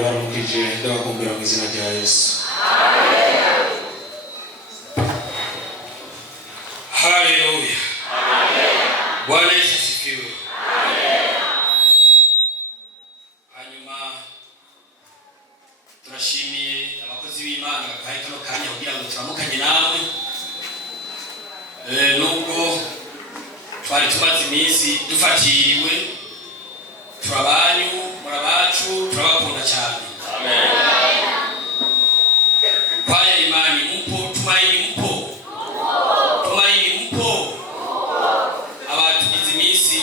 ndabaramukije ndabakumbira mu izina rya Yesu. Amen. Haleluya. Amen. Bwana Yesu asifiwe. Amen. Hanyuma turashimiye abakozi b'Imana bakaye kano kanya kugira ngo turamukanye nawe. Nubwo twari tumaze iminsi dufatiriwe, turabanyu murabacu turabakunda cyane. Amen. Kwaya imani mpo, tumaini mpo. Tumaini mpo. Abatugize iminsi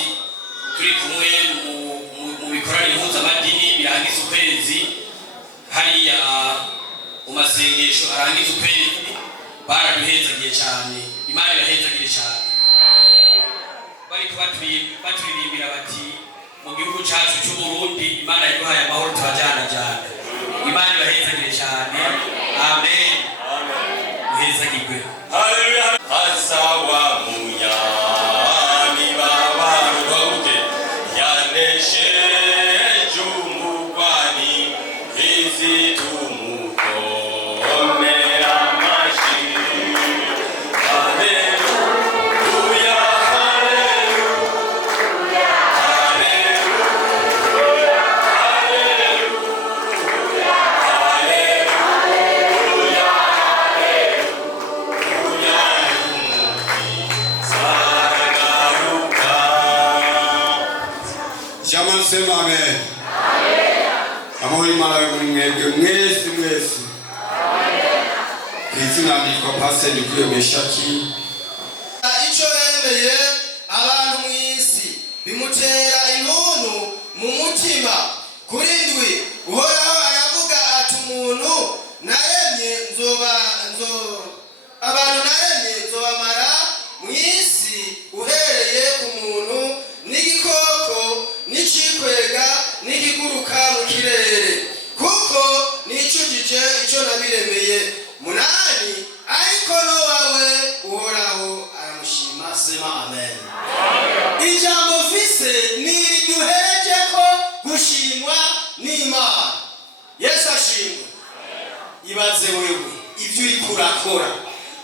turi kumwe mu bikorane mpuzamadini birangiza ukwezi, hariya mu masengesho arangiza ukwezi, baraduhezagiye cyane. Imana irahezagire cyane. Bariko baturirimbira bati mu gihugu cyacu cy'u Burundi Imana yaduhaye amahoro turajyana cyane. Imana irahezagire cyane. Amen. Muhezagirwe. Haleluya. Asawa munyami babaro bawuke yaneshe jumugwani hizi tumuko omera mashi. Haleluya, haleluya, haleluya, haleluya, haleluya. Jamani sema amen. Amen. Amahoro y'Imana muri mwebwe mwese. Amen. Izina ndiko Pastor Ndikuye Meshaki. Ico yemeye abantu mw'isi bimutera intuntu mu mutima. Kuri ndwi uhoraho aravuga ati umuntu naremye abantu naremye nzobamara mw'isi uhereye ku muntu n'igikoko n'icikwega n'ikiguruka mu kirere, kuko nicujije ico nabiremeye. Munani ariko Nowawe uhoraho aramushima. Sema amen. Ijambo mfise niriduhereje ko gushimwa n'Imana. Yesu ashimwe. Ibaze wewe ibyo uriko urakora,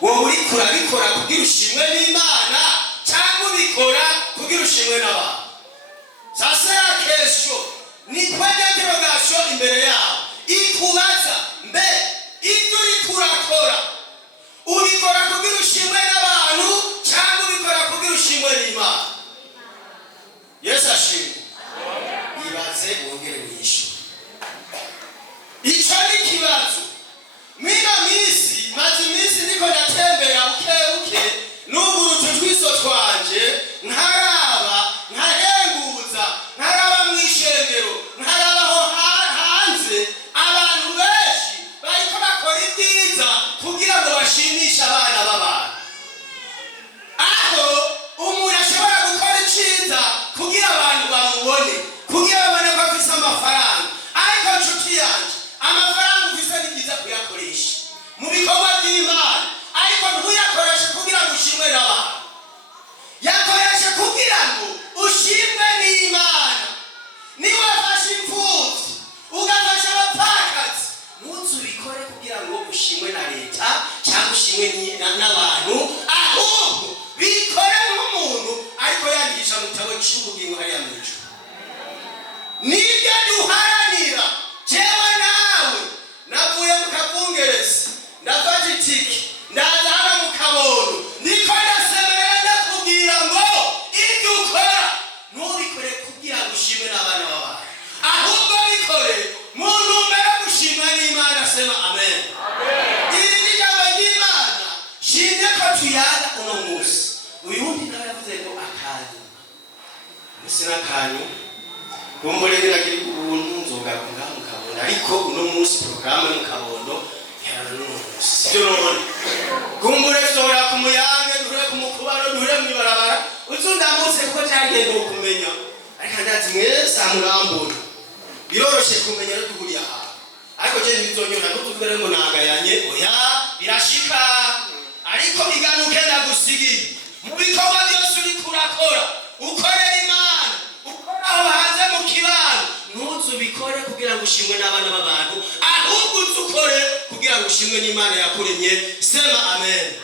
wowe uriko urabikora kugira ushimwe n'Imana cyangwa ubikora kugira ushimwe n'abantu? Sasa ya kesho ni kwenda interrogation imbere yao ikubaza mbe ibyo uriko urakora ubikora kugira ushimwe n'abantu cyangwa ubikora kugira ushimwe n'Imana? Yesu ashimwe. Ibaze wongere wisho. Ico ni kibazo. Mina misi maze iminsi niko ndatembera buke n'ugurutu twiso twanje nkaraba nkarenguza nkaraba mw'ishengero nkarabaho hanze abantu benshi bariko bakora ibyiza kugira ngo bashimishe abana b'abantu. Aho umuntu ashobora gukora iciza kugira abantu bamubone, kugira babone ko afise amafaranga. Ariko nshuti yanje, amafaranga ufise ni byiza kuyakoresha mu bikorwa by'Imana, ariko ntuyakoreshe kugira ngo ushimwe n'abantu. Yakoreshe kugira ngo ushimwe n'Imana. Niba wafashe imfuvyi ugafasha abapfakazi, ntuzubikore kugira ngo ushimwe na leta cyangwa ushimwe n'abantu, ahubwo bikore nk'umuntu ariko yandikisha mu gitabo cy'ubugingo hariya mu ijuru. Nibyo duharanira. Jewe nawe navuye mu Kavungeresi ndafata itike ndaza hano mu Kabondo, niko ndasemerera ndakubwira ngo ibyo ukora ntubikore kugira ngo ushimwe n'abana b'abantu, ahubwo bikore mu ntumbero yo gushimwa n'Imana. Sema amen. Iri ni ijambo ry'Imana shimye ko tuyaga uno munsi. Uyu wundi nawe yavuze ngo akanyu musina kanyu kumbure nagira ubuntu nzogaruka mu Kabondo, ariko uno munsi programme mu Kabondo kumbure tuzohora ku Muyange, duhure ku Mukubano, duhure mw'ibarabara. Uzundamutse ko cyagenda ukumenya, ariko ndazi mwese amurambura biroroshe kumenya no duhuriye aha. Ariko je bizonyora n'utuvere ngo nagayanye oya birashika, ariko biganuke ndagusigi mu bikorwa byose uri kurakora ukorera Imana, ukora aho hanze mu kibano ntuzubikore kugira ngo ushimwe n'abana b'abantu, ahubwo uzukore kugira ngo ushimwe n'Imana yakuremye. Sema amen.